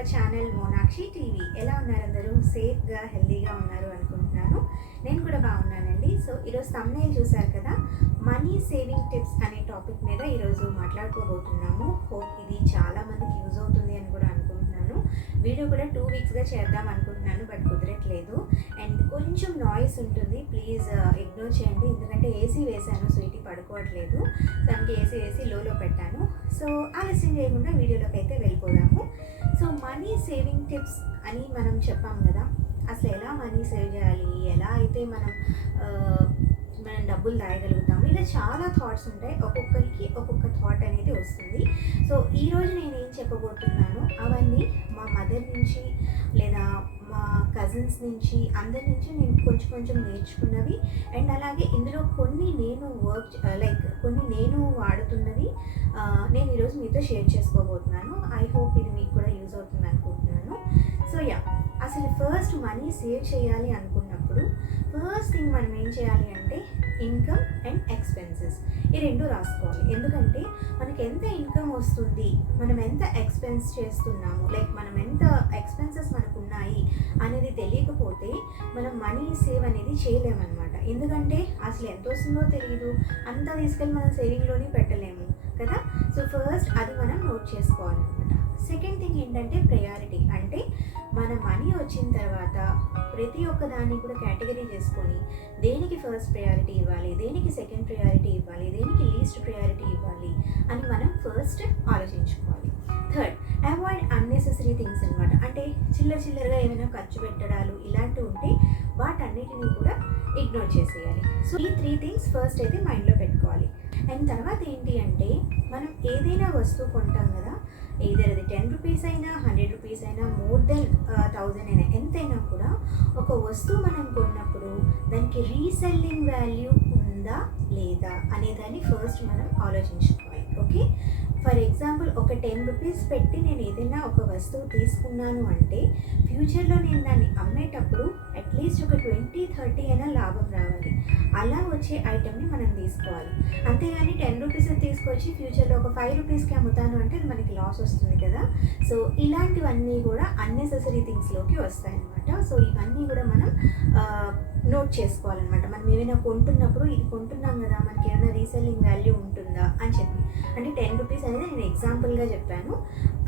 Our channel మోనాక్షి TV. ఎలా ఉన్నారు అందరూ? సేఫ్గా హెల్దీగా ఉన్నారు అనుకుంటున్నాను. నేను కూడా బాగున్నానండి. సో ఈరోజు థంబ్నెయిల్ చూశారు కదా, మనీ సేవింగ్ టిప్స్ అనే టాపిక్ మీద ఈరోజు మాట్లాడుకోబోతున్నాము. హోప్ ఇది చాలా మందికి యూజ్ అవుతుంది అని కూడా అనుకుంటున్నాను. వీడియో కూడా 2 వీక్స్గా చేద్దాం అనుకుంటున్నాను, బట్ కుదరట్లేదు. అండ్ కొంచెం నాయిస్ ఉంటుంది, ప్లీజ్ ఇగ్నోర్ చేయండి. ఎందుకంటే ఏసీ వేశాను, సో ఇటు పడుకోవట్లేదు. దానికి ఏసీ వేసి లోలో పెట్టాను. సో ఆలస్యం చేయకుండా వీడియోలోకి అయితే వెళ్ళిపోదాము. సో మనీ సేవింగ్ టిప్స్ అని మనం చెప్పాం కదా, అసలు ఎలా మనీ సేవ్ చేయాలి, ఎలా అయితే మనం డబ్బులు దాయగలుగుతాము, ఇలా చాలా థాట్స్ ఉంటాయి. ఒక్కొక్కరికి ఒక్కొక్క థాట్ అనేది వస్తుంది. సో ఈరోజు నేను ఏం చెప్పబోతున్నాను అవన్నీ మా మదర్ నుంచి లేదా మా కజిన్స్ నుంచి అందరి నుంచి నేను కొంచెం నేర్చుకున్నవి. అండ్ అలాగే ఇందులో కొన్ని నేను కొన్ని నేను వాడుతున్నవి నేను ఈరోజు మీతో షేర్ చేసుకోబోతున్నాను. ఐ హోప్ ఇది మీకు కూడా యూజ్ అవుతుంది అనుకుంటున్నాను. సో అసలు ఫస్ట్ మనీ సేవ్ చేయాలి అనుకున్నప్పుడు ఫస్ట్ థింగ్ మనం ఏం చేయాలి అంటే ఇన్కమ్ అండ్ ఎక్స్పెన్సెస్ ఈ రెండు రాసుకోవాలి. ఎందుకంటే మనకి ఎంత ఇన్కమ్ వస్తుంది, మనం ఎంత ఎక్స్పెన్స్ చేస్తున్నాము, మనం ఎంత ఎక్స్పెన్సెస్ మనకు ఉన్నాయి అనేది తెలియకపోతే మనం మనీ సేవ్ అనేది చేయలేమన్నమాట. ఎందుకంటే అసలు ఎంత వస్తుందో తెలియదు, అంతా తీసుకెళ్ళి మనం సేవింగ్లోనే పెట్టలేము కదా. సో ఫస్ట్ అది మనం నోట్ చేసుకోవాలన్నమాట. సెకండ్ థింగ్ ఏంటంటే ప్రయారిటీ. అంటే మన మనీ వచ్చిన తర్వాత ప్రతి ఒక్క దాన్ని కూడా కేటగిరీ చేసుకొని దేనికి ఫస్ట్ ప్రయారిటీ ఇవ్వాలి, దేనికి సెకండ్ ప్రయారిటీ ఇవ్వాలి, దేనికి లీస్ట్ ప్రయారిటీ ఇవ్వాలి అని మనం ఫస్ట్ ఆలోచించుకోవాలి. థర్డ్, అవాయిడ్ అన్నెసెసరీ థింగ్స్ అనమాట. అంటే చిల్లరగా ఏమైనా ఖర్చు పెట్టడాలు ఇలాంటివి ఉంటే వాటన్నిటిని కూడా ఇగ్నోర్ చేసేయాలి. సో ఈ 3 థింగ్స్ ఫస్ట్ అయితే మైండ్లో పెట్టుకోవాలి. అండ్ తర్వాత ఏంటి అంటే మనం ఏదైనా వస్తువు కొంటాం కదా, ఏదైనా అది 10 రూపీస్ అయినా 100 రూపీస్ అయినా మోర్ దెన్ 1000 అయినా ఎంతైనా కూడా ఒక వస్తువు మనం కొన్నప్పుడు దానికి రీసెల్లింగ్ వాల్యూ ఉందా లేదా అనేదాన్ని ఫస్ట్ మనం ఆలోచించుకోవాలి. ఓకే, ఫర్ ఎగ్జాంపుల్ ఒక 10 రూపీస్ పెట్టి నేను ఏదైనా ఒక వస్తువు తీసుకున్నాను అంటే ఫ్యూచర్లో నేను దాన్ని అమ్మేటప్పుడు అట్లీస్ట్ ఒక 20-30 అయినా లాభం రావాలి. అలా వచ్చే ఐటెంని మనం తీసుకోవాలి. అంతేగాని 10 రూపీస్ తీసుకొచ్చి ఫ్యూచర్లో ఒక 5 రూపీస్కి అమ్ముతాను అంటే అది మనకి లాస్ వస్తుంది కదా. సో ఇలాంటివన్నీ కూడా అన్నెసెసరీ థింగ్స్లోకి వస్తాయన్నమాట. సో ఇవన్నీ కూడా మనం నోట్ చేసుకోవాలన్నమాట. మనం ఏమైనా కొంటున్నప్పుడు ఇది కొంటున్నాం కదా, మనకి ఏమైనా రీసెల్లింగ్ వాల్యూ ఉంటుందా అని చెప్పి, అంటే 10 రూపీస్ అనేది నేను ఎగ్జాంపుల్గా చెప్పాను,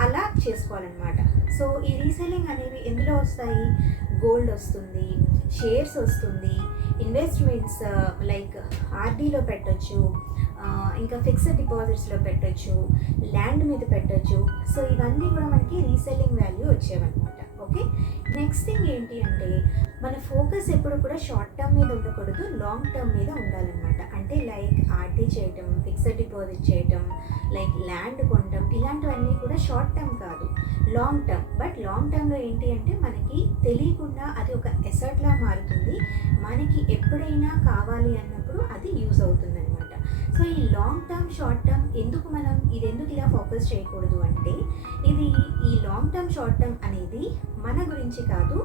అలా చేసుకోవాలన్నమాట. సో ఈ రీసెల్లింగ్ అనేవి ఎందులో వస్తాయి? గోల్డ్ వస్తుంది, షేర్స్ వస్తుంది, ఇన్వెస్ట్మెంట్స్ లైక్ ఆర్డీలో పెట్టొచ్చు, ఇంకా ఫిక్స్డ్ డిపాజిట్స్లో పెట్టొచ్చు, ల్యాండ్ మీద పెట్టొచ్చు. సో ఇవన్నీ కూడా మనకి రీసెల్లింగ్ వాల్యూ వచ్చేవన్నమాట. ఓకే, నెక్స్ట్ థింగ్ ఏంటి అంటే మన ఫోకస్ ఎప్పుడు కూడా షార్ట్ టర్మ్ మీద ఉండకూడదు, లాంగ్ టర్మ్ మీద ఉండాలన్నమాట. అంటే లైక్ ఆర్డీ చేయటం, ఫిక్స్డ్ డిపాజిట్ చేయటం, లైక్ ల్యాండ్ కొనటం, ఇలాంటివన్నీ కూడా షార్ట్ టర్మ్ కాదు, లాంగ్ టర్మ్. బట్ లాంగ్ టర్మ్లో ఏంటి అంటే మనకి తెలియకుండా అది ఒక ఎసెట్లా మారుతుంది. మనకి ఎప్పుడైనా కావాలి అన్నప్పుడు అది యూజ్ అవుతుంది అనమాట. సో ఈ లాంగ్ టర్మ్ షార్ట్ టర్మ్ ఎందుకు ఇలా ఫోకస్ చేయకూడదు అంటే ఈ లాంగ్ టర్మ్ షార్ట్ టర్మ్ అనేది మన గురించి కాదు,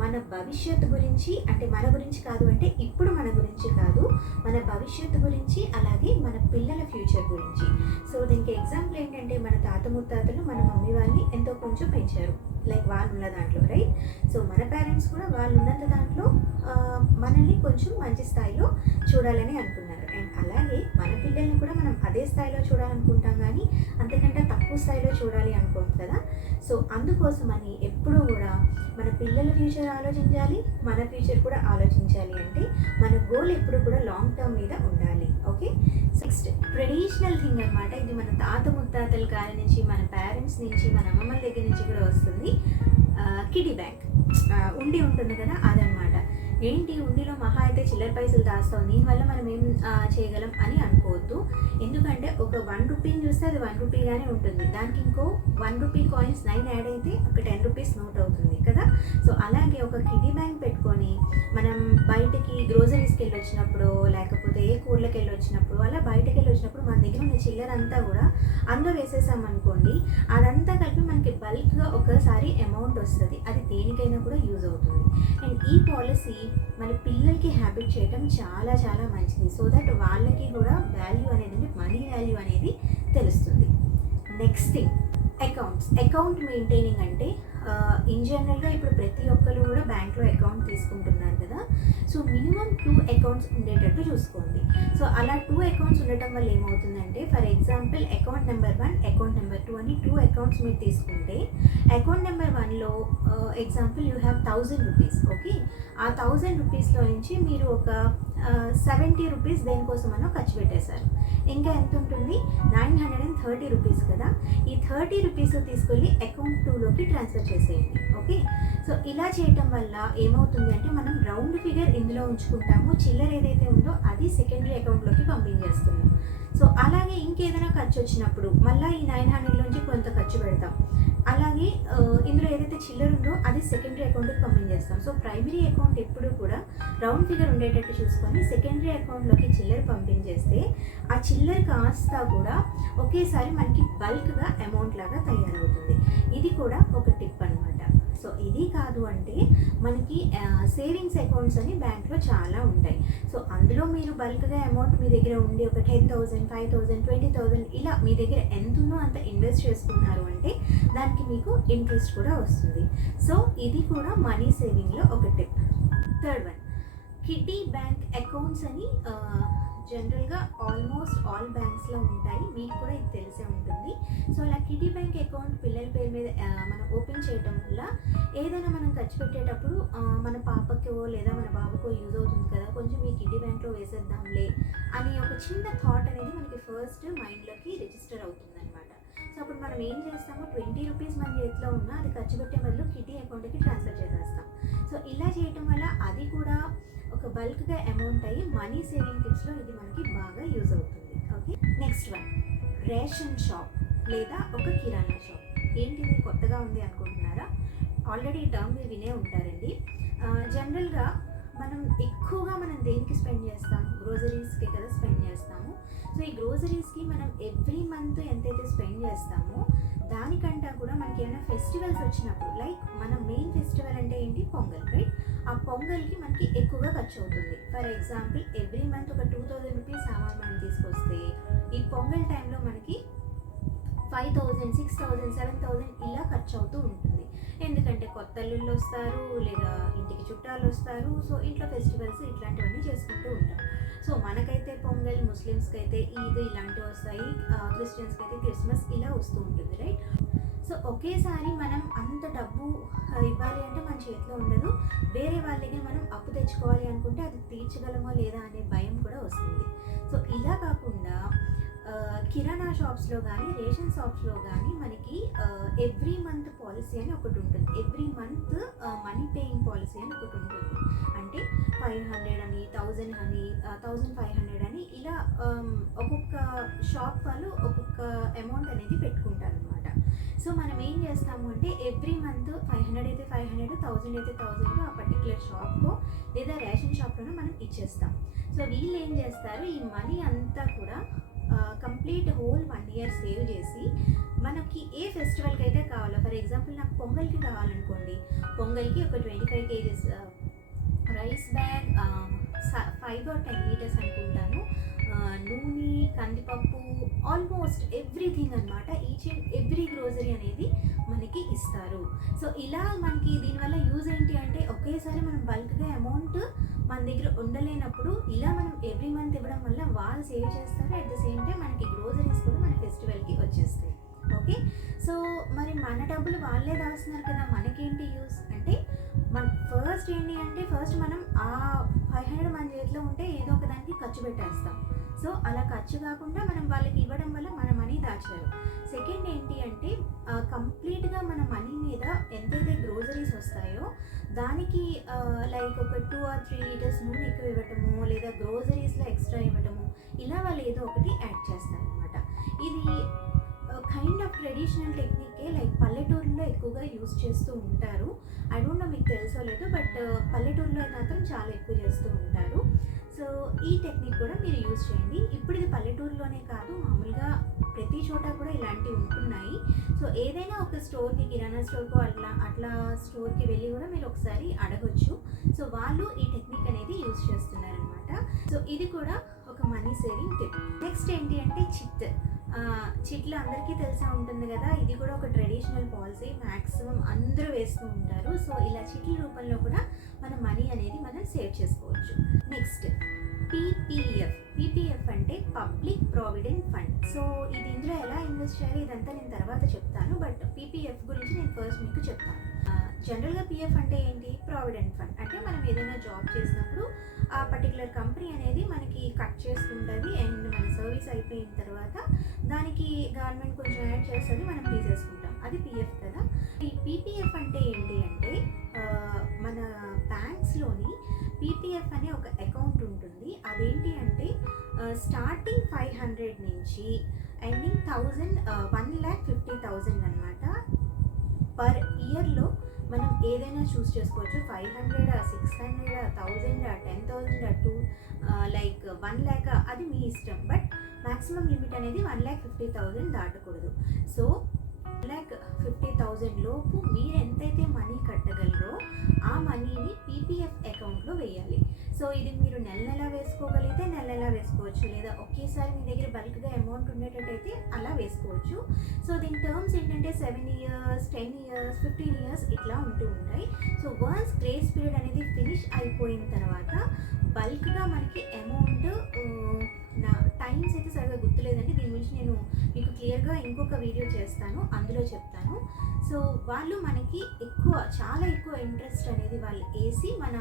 మన భవిష్యత్తు గురించి. అంటే మన గురించి కాదు అంటే ఇప్పుడు మన గురించి కాదు, మన భవిష్యత్తు గురించి, అలాగే మన పిల్లల ఫ్యూచర్ గురించి. సో దీనికి ఎగ్జాంపుల్ ఏంటంటే మన తాత ముత్తాతలు మన మమ్మీ వాళ్ళని ఎంతో కొంచెం పెంచారు, లైక్ వాళ్ళు ఉన్న దాంట్లో, రైట్. సో మన పేరెంట్స్ కూడా వాళ్ళు ఉన్నంత దాంట్లో మనల్ని కొంచెం మంచి స్థాయిలో చూడాలని అనుకున్నారు. అండ్ అలాగే మన పిల్లల్ని కూడా మనం అదే స్థాయిలో చూడాలనుకుంటాం, కానీ అంతకంటే తక్కువ స్థాయిలో చూడాలి అనుకోం కదా. సో అందుకోసమని ఎప్పుడూ కూడా మన పిల్లల ఫ్యూచర్ ఆలోచించాలి, మన ఫ్యూచర్ కూడా ఆలోచించాలి. అంటే మన గోల్ ఎప్పుడు కూడా లాంగ్ టర్మ్ మీద ఉండాలి. ఓకే, నెక్స్ట్ ట్రెడిషనల్ థింగ్ అనమాట. ఇది మన తాత ముత్తాతల కాలం నుంచి, మన పేరెంట్స్ నుంచి, మన అమ్మమ్మల దగ్గర నుంచి కూడా వస్తుంది. కిటీ బ్యాంక్ ఉండి ఉంటుంది కదా, అదనమాట. ఏంటి ఉండిలో మహా అయితే చిల్లర పైసలు దాస్తాం, దీనివల్ల మనం ఏం చేయగలం అని అనుకోవద్దు. ఎందుకంటే ఒక 1 రూపీని చూస్తే అది 1 రూపీగానే ఉంటుంది, దానికి ఇంకో 1 రూపీ కాయిన్స్ 9 యాడ్ అయితే ఒక 10 రూపీస్ నోట్ అవుతుంది కదా. సో అలాగే ఒక కిటీ బ్యాంక్ పెట్టుకొని మనం బయటకి గ్రోసరీస్కి వెళ్ళి వచ్చినప్పుడు, లేకపోతే ఏ కూరలకు వెళ్ళి వచ్చినప్పుడు, అలా బయటకు వెళ్ళి వచ్చినప్పుడు మన దగ్గర ఉన్న చిల్లర అంతా కూడా అందులో వేసేసామనుకోండి, అదంతా కలిపి మనకి బల్క్గా ఒకసారి అమౌంట్ వస్తుంది. అది దేనికైనా కూడా యూజ్ అవుతుంది. అండ్ ఈ పాలసీ మన పిల్లలకి హ్యాబిట్ చేయటం చాలా చాలా మంచిది. సో దట్ వాళ్ళకి కూడా వాల్యూ అనేది, మనీ వాల్యూ అనేది తెలుస్తుంది. నెక్స్ట్ థింగ్, అకౌంట్ మెయింటైనింగ్ అంటే ఇన్ జనరల్గా ఇప్పుడు ప్రతి ఒక్కరు కూడా బ్యాంక్లో అకౌంట్ తీసుకుంటున్నారు కదా. సో మినిమం 2 అకౌంట్స్ ఉండేటట్టు చూసుకోండి. సో అలా 2 అకౌంట్స్ ఉండటం వల్ల ఏమవుతుందంటే, for example account number 1, account number 2 అని 2 అకౌంట్స్ మీరు తీసుకుంటే, అకౌంట్ నెంబర్ 1లో example you have 1000 rupees. Okay, ఆ 1000 రూపీస్లో నుంచి మీరు ఒక 70 రూపీస్ దేనికోసమనో ఖర్చు పెట్టేశారు. ఇంకా ఎంత ఉంటుంది? 930 రూపీస్ కదా. ఈ 30 రూపీస్ తీసుకెళ్ళి అకౌంట్ 2లోకి ట్రాన్స్ఫర్ చేసేయండి. ఓకే, సో ఇలా చేయటం వల్ల ఏమవుతుంది అంటే, మనం రౌండ్ ఫిగర్ ఇందులో ఉంచుకుంటాము, చిల్లర ఏదైతే ఉందో అది సెకండరీ అకౌంట్లోకి పంపించేస్తున్నాం. సో అలాగే ఇంకేదైనా ఖర్చు వచ్చినప్పుడు మళ్ళీ ఈ 900లోంచి కొంత ఖర్చు పెడతాం. అలాగే ఇందులో ఏదైతే చిల్లర ఉందో అది సెకండరీ అకౌంట్కి పంపించేస్తాం. సో ప్రైమరీ అకౌంట్ ఎప్పుడు కూడా రౌండ్ ఫిగర్ ఉండేటట్టు చూసుకొని సెకండరీ అకౌంట్లోకి చిల్లర పంపించేస్తే ఆ చిల్లర కాస్త కూడా ఒకేసారి మనకి బల్క్గా అమౌంట్ లాగా తయారవుతుంది. ఇది కూడా ఒక టిప్ అనమాట. సో ఇది కాదు అంటే మనకి సేవింగ్స్ అకౌంట్స్ అని బ్యాంక్లో చాలా ఉంటాయి. సో అందులో మీరు బల్క్గా అమౌంట్ మీ దగ్గర ఉండి ఒక 10,000, 5,000, 20,000 ఇలా మీ దగ్గర ఎంత ఉందో అంత ఇన్వెస్ట్ చేసుకున్నారు అంటే దానికి మీకు ఇంట్రెస్ట్ కూడా వస్తుంది. సో ఇది కూడా మనీ సేవింగ్లో ఒక tip. Third one, kiddie bank accounts అని జనరల్గా ఆల్మోస్ట్ ఆల్ బ్యాంక్స్లో ఉంటాయి. మీకు కూడా ఇది తెలిసే ఉంటుంది. సో అలా కిడ్డీ బ్యాంక్ అకౌంట్ పిల్లల పేరు మీద మనం ఓపెన్ చేయడం వల్ల ఏదైనా మనం ఖర్చు పెట్టేటప్పుడు మన పాపకో లేదా మన బాబుకో యూజ్ అవుతుంది కదా, కొంచెం ఈ కిడ్డీ బ్యాంక్లో వేసేద్దాంలే అని ఒక చిన్న థాట్ అనేది మనకి ఫస్ట్ మైండ్లోకి రిజిస్టర్ అవుతుంది అనమాట. సో అప్పుడు మనం ఏం చేస్తాము, 20 రూపీస్ మన చేతిలో ఉన్నా అది ఖర్చు పెట్టే బదులు కిడ్డీ అకౌంట్కి ట్రాన్స్ఫర్ చేసేస్తాం. సో ఇలా చేయటం వల్ల అది కూడా ఒక బల్క్గా అమౌంట్ అయ్యి మనీ సేవింగ్ టిప్స్లో ఇది మనకి బాగా యూజ్ అవుతుంది. Okay, next one, ration shop లేదా ఒక కిరాణా షాప్. ఏంటిది కొత్తగా ఉంది అనుకుంటున్నారా? ఆల్రెడీ ఈ టర్మ్ మీరు వినే ఉంటారండి. జనరల్గా మనం దేనికి స్పెండ్ చేస్తాం? గ్రోసరీస్కి కదా స్పెండ్ చేస్తాము. సో ఈ గ్రోసరీస్కి మనం ఎవ్రీ మంత్ ఎంతైతే స్పెండ్ చేస్తామో దానికంటే కూడా మనకి ఏమైనా ఫెస్టివల్స్ వచ్చినప్పుడు, లైక్ మన మెయిన్ ఫెస్టివల్ అంటే ఏంటి? పొంగల్, రైట్? ఆ పొంగల్కి మనకి ఎక్కువగా ఖర్చు అవుతుంది. ఫర్ ఎగ్జాంపుల్ ఎవ్రీ మంత్ ఒక 2,000 రూపీస్ సామాన్ మనం తీసుకొస్తే ఈ పొంగల్ టైంలో మనకి 5,000, 6,000, 7,000 ఇలా ఖర్చు అవుతూ ఉంటుంది. ఎందుకంటే కొత్త అల్లుళ్ళు వస్తారు లేదా ఇంటికి చుట్టాలు వస్తారు. సో ఇంట్లో ఫెస్టివల్స్ ఇట్లాంటివన్నీ చేసుకుంటూ ఉంటాం. సో మనకైతే పొంగల్, ముస్లిమ్స్కి అయితే ఈద్ ఇలాంటివి వస్తాయి, క్రిస్టియన్స్కి అయితే క్రిస్మస్ ఇలా వస్తూ ఉంటుంది, రైట్? సో ఒకేసారి మనం అంత డబ్బు ఇవ్వాలి అంటే మన చేతిలో ఉండదు. వేరే వాళ్ళ దగ్గర మనం అప్పు తెచ్చుకోవాలి అనుకుంటే అది తీర్చగలమో లేదా అనే భయం కూడా వస్తుంది. సో ఇలా కాకుండా కిరాణా షాప్స్లో కానీ రేషన్ షాప్స్లో కానీ మనకి ఎవ్రీ మంత్ పాలసీ అని ఒకటి ఉంటుంది. Every month money paying policy అని ఒకటి ఉంటుంది. అంటే 500 అని, 1000 అని, 1500 అని ఇలా ఒక్కొక్క షాప్ వాళ్ళు ఒక్కొక్క అమౌంట్ అనేది పెట్టుకుంటారు అనమాట. సో మనం ఏం చేస్తాము అంటే ఎవ్రీ మంత్ 500 అయితే 500, 1000 అయితే 1000 ఆ పర్టికులర్ షాప్కో లేదా రేషన్ షాప్లోనో మనం ఇచ్చేస్తాం. సో వీళ్ళు ఏం చేస్తారు, ఈ మనీ అంతా కూడా కంప్లీట్ హోల్ 1 ఇయర్ సేవ్ చేసి మనకి ఏ ఫెస్టివల్కి అయితే కావాలో, ఫర్ ఎగ్జాంపుల్ నాకు పొంగల్కి కావాలనుకోండి, పొంగల్కి ఒక 25 kgs rice bag, 5 or 10 litres అనుకుంటాను, నూనె, కందిపప్పు, ఆల్మోస్ట్ ఎవ్రీథింగ్ అనమాట. ఈచ్ అండ్ ఎవ్రీ గ్రోసరీ అనేది మనకి ఇస్తారు. సో ఇలా మనకి దీనివల్ల యూజ్ ఏంటి అంటే, ఒకేసారి మనం బల్క్గా అమౌంట్ మన దగ్గర ఉండలేనప్పుడు ఇలా మనం ఎవ్రీ మంత్ ఇవ్వడం వల్ల వాళ్ళు సేవ్ చేస్తారు. అట్ ద సేమ్ టైం మనకి గ్రోసరీస్ కూడా మన ఫెస్టివల్కి వచ్చేస్తాయి. ఓకే, సో మరి మన డబ్బులు వాళ్ళే దాస్తున్నారు కదా, మనకేంటి యూస్ అంటే, మన ఫస్ట్ ఏంటి అంటే ఫస్ట్ మనం ఆ 500 మన చేతిలో ఉంటే ఏదో ఒక దానికి ఖర్చు పెట్టేస్తాం. సో అలా ఖర్చు కాకుండా మనం వాళ్ళకి ఇవ్వడం వల్ల మన మనీ దాచారు. సెకండ్ ఏంటి అంటే కంప్లీట్గా మన మనీ మీద ఎంతైతే గ్రోసరీస్ వస్తాయో దానికి లైక్ ఒక 2 or 3 లీటర్స్ నూనె ఎక్కువ ఇవ్వటము లేదా గ్రోసరీస్లో ఎక్స్ట్రా ఇవ్వటము, ఇలా వాళ్ళు ఏదో ఒకటి యాడ్ చేస్తారనమాట. ఇది కైండ్ ఆఫ్ ట్రెడిషనల్ టెక్నికే, లైక్ పల్లెటూరులో ఎక్కువగా యూజ్ చేస్తూ ఉంటారు. ఐ డోంట్ నో మీకు తెలుసో లేదో, బట్ పల్లెటూరులో మాత్రం చాలా ఎక్కువ చేస్తూ ఉంటారు. సో ఈ టెక్నిక్ కూడా మీరు యూజ్ చేయండి. ఇప్పుడు ఇది పల్లెటూరులోనే కాదు, మామూలుగా ప్రతి చోట కూడా ఇలాంటివి ఉంటున్నాయి. సో ఏదైనా ఒక స్టోర్కి, కిరాణా స్టోర్కో అట్లా స్టోర్కి వెళ్ళి కూడా మీరు ఒకసారి అడగొచ్చు. సో వాళ్ళు ఈ టెక్నిక్ అనేది యూజ్ చేస్తున్నారనమాట. సో ఇది కూడా ఒక మనీ సేవింగ్ టిప్. నెక్స్ట్ ఏంటి అంటే చిట్. చిట్లు అందరికీ తెలిసే ఉంటుంది కదా, ఇది కూడా ఒక ట్రెడిషనల్ పాలసీ, మ్యాక్సిమం అందరూ వేస్తూ ఉంటారు. సో ఇలా చిట్ల రూపంలో కూడా మన మనీ అనేది మనం సేవ్ చేసుకోవచ్చు. నెక్స్ట్ పీపీఎఫ్ అంటే పబ్లిక్ ప్రావిడెంట్ ఫండ్. సో ఇది ఇందులో ఎలా ఇన్వెస్ట్ చేయాలి ఇదంతా నేను తర్వాత చెప్తాను, బట్ పీపీఎఫ్ గురించి నేను ఫస్ట్ మీకు చెప్తాను. జనరల్గా పీఎఫ్ అంటే ఏంటి? ప్రావిడెంట్ ఫండ్ అంటే మనం ఏదైనా జాబ్ చేసినప్పుడు ఆ పర్టికులర్ కంపెనీ అనేది మనకి కట్ చేసుకుంటుంది, అండ్ మన సర్వీస్ అయిపోయిన తర్వాత దానికి గవర్నమెంట్ కొంచెం యాడ్ చేస్తుంది, మనం తీసేసుకుంటాం. అది పీఎఫ్ కదా. ఈ పీపీఎఫ్ అంటే ఏంటి అంటే మన బ్యాంక్స్లోని పీపీఎఫ్ అనే ఒక అకౌంట్ ఉంటుంది. అదేంటి అంటే స్టార్టింగ్ 500 నుంచి ఎండింగ్ 1,50,000 అనమాట. పర్ ఇయర్లో మనం ఏదైనా చూస్ చేసుకోవచ్చు. 500, 600, 1000, 10,000, లైక్ 1 lakh, అది మీ ఇష్టం. బట్ మ్యాక్సిమం లిమిట్ అనేది 1,50,000 దాటకూడదు. సో 1,50,000 లోపు మీరు ఎంతైతే మనీ కట్టగలరో ఆ మనీని పీపీఎఫ్ అకౌంట్లో వేయాలి. సో ఇది మీరు నెల వేసుకోగలిగితే నెల వేసుకోవచ్చు, లేదా ఒకేసారి మీ దగ్గర బల్క్గా అమౌంట్ ఉండేటట్టయితే అలా వేసుకోవచ్చు. సో దీని టర్మ్స్ ఏంటంటే 7 years, 10 years, 15 years ఇట్లా ఉంటూ ఉంటాయి. సో వన్స్ గ్రేస్ పీరియడ్ అనేది ఫినిష్ అయిపోయిన తర్వాత బల్క్గా మనకి అమౌంట్, నా టైమ్స్ అయితే సరిగ్గా గుర్తులేదండి, దీని గురించి నేను మీకు క్లియర్గా ఇంకొక వీడియో చేస్తాను, అందులో చెప్తాను. సో వాళ్ళు మనకి చాలా ఎక్కువ ఇంట్రెస్ట్ అనేది వాళ్ళు వేసి మన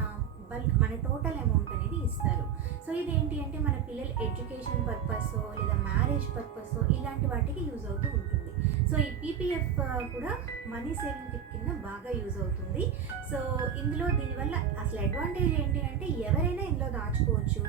టోటల్ అమౌంట్ అనేది ఇస్తారు. సో ఇదేంటి అంటే మన పిల్లల ఎడ్యుకేషన్ పర్పస్ లేదా మ్యారేజ్ పర్పస్ ఇలాంటి వాటికి యూజ్ అవుతూ ఉంటుంది. సో ఈ పీపీఎఫ్ కూడా మనీ సేవింగ్ టిప్ కింద బాగా యూజ్ అవుతుంది. సో ఇందులో దీనివల్ల అసలు అడ్వాంటేజ్ ఏంటి అంటే ఎవరైనా ఇందులో దాచుకోవచ్చు,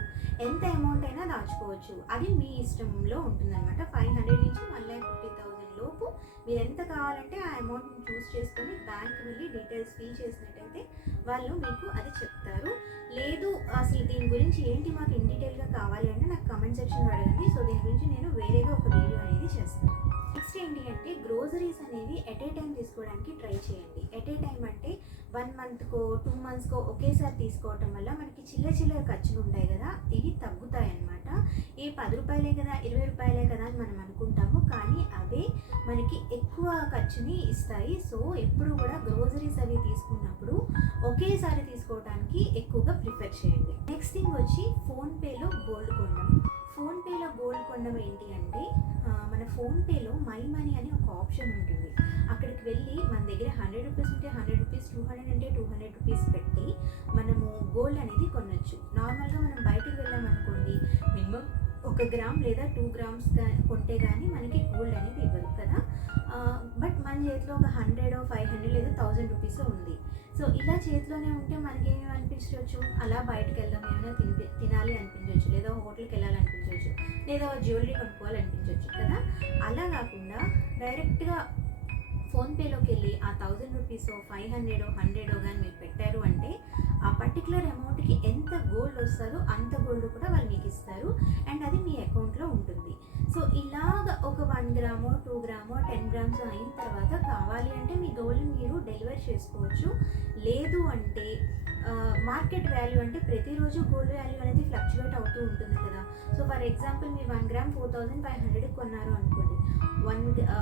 ఎంత అమౌంట్ అయినా దాచుకోవచ్చు, అది మీ ఇష్టంలో ఉంటుందన్నమాట. 500 నుంచి 1,50,000 లోపు మీరు ఎంత కావాలంటే ఆ అమౌంట్ని చూస్ చేసుకొని బ్యాంక్ వెళ్ళి డీటెయిల్స్ ఫిల్ చేసినట్టయితే వాళ్ళు మీకు అది చెప్తారు. లేదు అసలు దీని గురించి ఏంటి మాకు ఇన్ డీటెయిల్గా కావాలి అంటే నాకు కమెంట్ సెక్షన్లో అడగండి. సో దీని గురించి నేను వేరేగా ఒక వీడియో అనేది చేస్తాను. నెక్స్ట్ ఏంటి అంటే గ్రోసరీస్ అనేవి ఎట్ ఏ టైం తీసుకోవడానికి ట్రై చేయండి. ఎట్ ఏ టైం అంటే 1 monthకో 2 monthస్కో ఒకేసారి తీసుకోవటం వల్ల మనకి చిల్లర ఖర్చులు ఉంటాయి కదా, ఇవి తగ్గుతాయి అన్నమాట. ఏ 10 రూపాయలే కదా, 20 రూపాయలే కదా అని మనం అనుకుంటాము, కానీ అవే మనకి ఎక్కువ ఖర్చుని ఇస్తాయి. సో ఎప్పుడు కూడా గ్రోసరీస్ అవి తీసుకున్నప్పుడు ఒకేసారి తీసుకోవడానికి ఎక్కువగా ప్రిఫర్ చేయండి. నెక్స్ట్ థింగ్ వచ్చి ఫోన్పేలో గోల్డ్ కొనడం. ఫోన్పేలో గోల్డ్ కొనడం ఏంటి అంటే మన ఫోన్పేలో మై మనీ అని ఒక ఆప్షన్ ఉంటుంది. అక్కడికి వెళ్ళి మన దగ్గర 100 రూపీస్ ఉంటే 100 రూపీస్, 200 అంటే 200 రూపీస్ పెట్టి మనము గోల్డ్ అనేది కొనొచ్చు. నార్మల్గా మనం బయటకు వెళ్ళామనుకోండి, మినిమం 1 గ్రామ్ లేదా 2 grams కొంటే కానీ మనకి గోల్డ్ అనేది ఇవ్వదు కదా. బట్ మన చేతిలో ఒక 100, 500 లేదా 1000 రూపీస్ ఉంది. సో ఇలా చేతిలోనే ఉంటే మనకేమేమి అనిపించవచ్చు, అలా బయటకు వెళ్దాం, ఏమైనా తినాలి అనిపించవచ్చు, లేదా హోటల్కి వెళ్ళాలనిపించవచ్చు, లేదా జ్యువెలరీ కొనుక్కోవాలనిపించవచ్చు కదా. అలా కాకుండా డైరెక్ట్గా ఫోన్పేలోకి వెళ్ళి ఆ 1000 రూపీస్, 500, 100 కానీ మీరు పెట్టారు అంటే ఆ పర్టికులర్ అమౌంట్కి ఎంత గోల్డ్ వస్తుందో అంత గోల్డ్ కూడా వాళ్ళు మీకు ఇస్తారు, అండ్ అది మీ అకౌంట్లో ఉంటుంది. సో ఇలాగ ఒక 1 గ్రామో 2 గ్రామో 10 grams అయిన తర్వాత కావాలి అంటే మీ గోల్డ్ మీరు డెలివర్ చేసుకోవచ్చు. లేదు అంటే మార్కెట్ వాల్యూ అంటే ప్రతిరోజు గోల్డ్ వాల్యూ అనేది ఫ్లక్చువేట్ అవుతూ ఉంటుంది కదా. సో ఫర్ ఎగ్జాంపుల్ మీరు 1 గ్రామ్ 4,500 కొన్నారు అనుకోండి,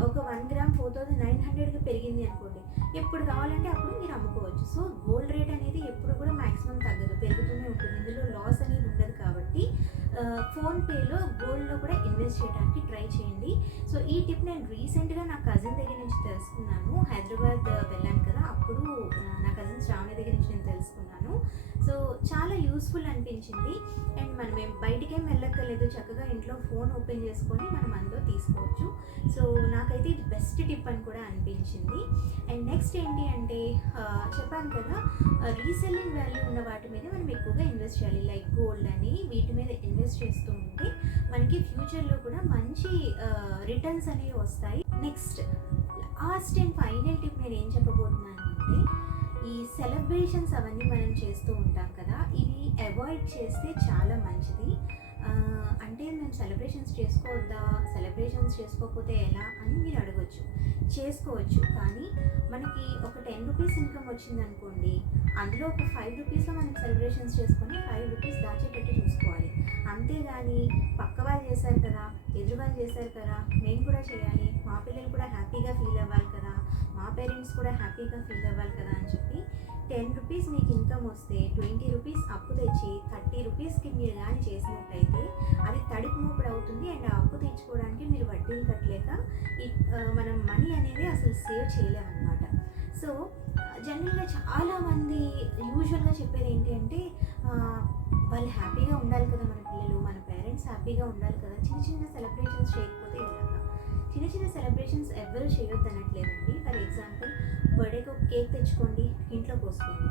ఒక 1 గ్రామ్ 4,900కి పెరిగింది అనుకోండి, ఎప్పుడు కావాలంటే అప్పుడు మీరు అమ్ముకోవచ్చు. సో గోల్డ్ రేట్ అనేది ఎప్పుడు కూడా మ్యాక్సిమం తగ్గదు, పెరుగుతూనే ఉంటుంది. ఇందులో లాస్ అనేది ఉండదు కాబట్టి ఫోన్పేలో గోల్డ్లో కూడా ఇన్వెస్ట్ చేయడానికి ట్రై చేయండి. సో ఈ టిప్ నేను రీసెంట్గా నా కజిన్ దగ్గర నుంచి తెలుసుకున్నాను. హైదరాబాద్ వెళ్ళాను కదా, అప్పుడు నా కజిన్ శ్రావణి దగ్గర నుంచి నేను తెలుసుకున్నాను. సో చాలా యూస్ఫుల్ అనిపించింది, అండ్ మనం బయటికేం వెళ్ళక్కర్లేదు, చక్కగా ఇంట్లో ఫోన్ ఓపెన్ చేసుకొని మనం అందులో తీసుకోవచ్చు. సో నాకైతే ఇది బెస్ట్ టిప్ అని కూడా అనిపించింది. అండ్ నెక్స్ట్ ఏంటి అంటే చెప్పాను కదా, రీసెల్లింగ్ వాల్యూ ఉన్న వాటి మీద మనం ఎక్కువగా ఇన్వెస్ట్ చేయాలి. లైక్ గోల్డ్ అని వీటి మీద ఇన్వెస్ట్ చేస్తూ ఉంటే మనకి ఫ్యూచర్లో కూడా మంచి రిటర్న్స్ అనేవి వస్తాయి. Next last and final tip నేను ఏం చెప్పబోతున్నాను అంటే, ఈ సెలబ్రేషన్స్ అవన్నీ మనం చేస్తూ ఉంటాం కదా, ఇవి అవాయిడ్ చేస్తే చాలా మంచిది. అంటే మేము సెలబ్రేషన్స్ చేసుకోవద్దా, సెలబ్రేషన్స్ చేసుకోకపోతే ఎలా అని మీరు అడగచ్చు. చేసుకోవచ్చు, కానీ మనకి ఒక 10 రూపీస్ ఇన్కమ్ వచ్చిందనుకోండి, అందులో ఒక 5 రూపీస్లో మనం సెలబ్రేషన్స్ చేసుకొని 5 రూపీస్ దాచేటట్టు చూసుకోవాలి. అంతేగాని కానీ పక్క వాళ్ళు చేశారు కదా, ఎదురు వాళ్ళు చేశారు కదా, మేము కూడా చేయాలి, మా పిల్లలు కూడా హ్యాపీగా ఫీల్ అవ్వాలి కదా, మా పేరెంట్స్ కూడా హ్యాపీగా ఫీల్ అవ్వాలి కదా అని చెప్పి 10 రూపీస్ మీకు ఇన్కమ్ వస్తే 20 రూపీస్ అప్పు తెచ్చి 30 రూపీస్కి మీరు కానీ చేసినట్టయితే అది తడిపు మూపుడు అవుతుంది. అండ్ ఆ అప్పు తీర్చుకోవడానికి మీరు వడ్డీలు కట్టలేక మనం మనీ అనేది అసలు సేవ్ చేయలేమన్నమాట. సో జనరల్గా చాలామంది యూజువల్గా చెప్పేది ఏంటి అంటే వాళ్ళు హ్యాపీగా ఉండాలి కదా, మన పిల్లలు మన పేరెంట్స్ హ్యాపీగా ఉండాలి కదా, చిన్న చిన్న సెలబ్రేషన్స్ చేయకపోతే ఎలాగా. చిన్న చిన్న సెలబ్రేషన్స్ ఎవరు చేయొద్దు అనట్లేదండి. ఫర్ ఎగ్జాంపుల్ బర్త్డేకి ఒక కేక్ తెచ్చుకోండి, ఇంట్లో కోసుకోండి.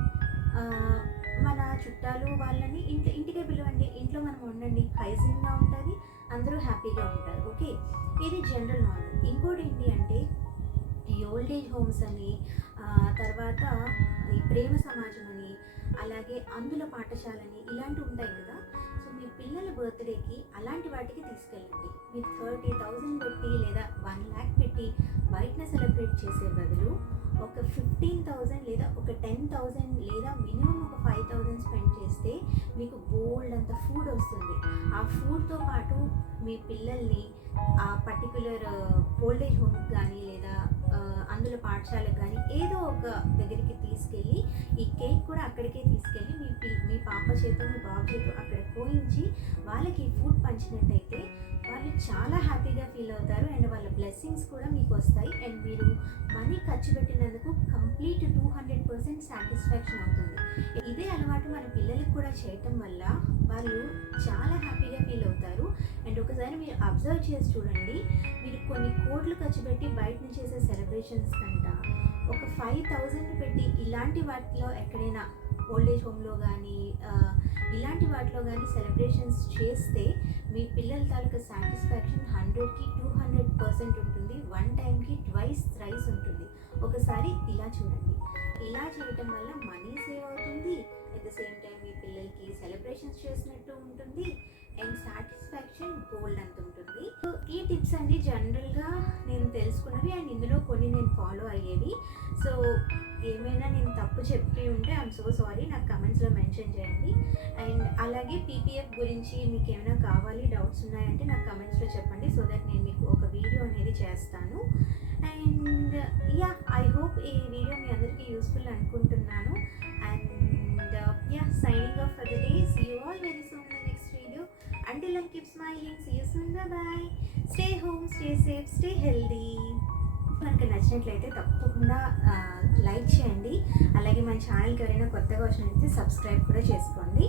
మన చుట్టాలు వాళ్ళని ఇంటికే పిలవండి, ఇంట్లో మనం ఉండండి, హైజీన్గా ఉంటుంది, అందరూ హ్యాపీగా ఉంటారు. ఓకే, ఇది జనరల్ నార్మల్. ఇంకోటి ఏంటి అంటే ఈ ఓల్డ్ ఏజ్ హోమ్స్ అని, తర్వాత ఈ ప్రేమ సమాజం అని, అలాగే అందుల పాఠశాలని ఇలాంటివి ఉంటాయి కదా. సో మీ పిల్లల బర్త్డేకి అలాంటి వాటికి తీసుకెళ్ళండి. మీరు 30,000 పెట్టి లేదా 1 lakh పెట్టి బయటన సెలబ్రేట్ చేసే బదులు ఒక 15,000 లేదా ఒక 10,000 లేదా మినిమం ఒక 5,000 స్పెండ్ చేస్తే మీకు బోల్డ్ అంత ఫుడ్ వస్తుంది. ఆ ఫుడ్తో పాటు మీ పిల్లల్ని ఆ పర్టిక్యులర్ ఓల్డ్ ఏజ్ హోమ్కి కానీ లేదా అందులో పాఠశాలకు కానీ ఏదో ఒక దగ్గరికి తీసుకెళ్ళి ఈ కేక్ కూడా అక్కడికే తీసుకెళ్ళి మీ పాప చేతో మీ బాబు చేతో అక్కడ పోయించి వాళ్ళకి ఫుడ్ పంచినట్టయితే వాళ్ళు చాలా హ్యాపీగా ఫీల్ అవుతారు. అండ్ వాళ్ళ బ్లెస్సింగ్స్ కూడా మీకు వస్తాయి. అండ్ మీరు మనీ ఖర్చు పెట్టినందుకు కంప్లీట్ 200% సాటిస్ఫాక్షన్ అవుతుంది. ఇదే అలవాటు మన పిల్లలకు కూడా చేయటం వల్ల వాళ్ళు చాలా హ్యాపీగా ఫీల్ అవుతారు. అండ్ ఒకసారి మీరు అబ్జర్వ్ చేసి చూడండి, మీరు కొన్ని కోట్లు ఖర్చు పెట్టి బయట నుంచి చేసే సెలబ్రేషన్స్ కంట ఒక 5,000 పెట్టి ఇలాంటి వాటిలో ఎక్కడైనా ఓల్డ్ ఏజ్ హోమ్లో కానీ ఇలాంటి వాటిలో కానీ సెలబ్రేషన్స్ చేస్తే మీ పిల్లల తాలూకా సాటిస్ఫాక్షన్ 100కి 200% ఉంటుంది. 1 టైంకి 2 3 ఉంటుంది. ఒకసారి ఇలా చూడండి. ఇలా చేయటం వల్ల మనీ సేవ్ అవుతుంది, అట్ ద సేమ్ టైం మీ పిల్లలకి సెలబ్రేషన్స్ చేసినట్టు ఉంటుంది, అండ్ సాటిస్ఫాక్షన్ బోల్డ్ అంత ఉంటుంది. సో ఈ టిప్స్ అన్ని జనరల్గా నేను తెలుసుకున్నవి, అండ్ ఇందులో కొన్ని నేను ఫాలో అయ్యేవి. సో ఏమైనా నేను తప్పు చెప్పి ఉంటే ఐఎమ్ సో సారీ, నాకు కమెంట్స్లో మెన్షన్ చేయండి. అండ్ అలాగే పీపీఎఫ్ గురించి మీకు ఏమైనా కావాలి, డౌట్స్ ఉన్నాయంటే నాకు కమెంట్స్లో చెప్పండి, సో దట్ నేను మీకు ఒక వీడియో అనేది చేస్తాను. అండ్ యా, ఐ హోప్ ఈ వీడియో మీ అందరికీ యూస్ఫుల్ అనుకుంటున్నాను. And yeah, signing off for the day. See you all very soon in the next video. Until then, keep smiling. See you soon. Bye-bye. Stay home, stay safe, stay healthy. మనకు నచ్చినట్లయితే తప్పకుండా like చేయండి. అలాగే మన ఛానల్కి ఎవరైనా కొత్తగా వచ్చినట్లయితే సబ్స్క్రైబ్ కూడా చేసుకోండి.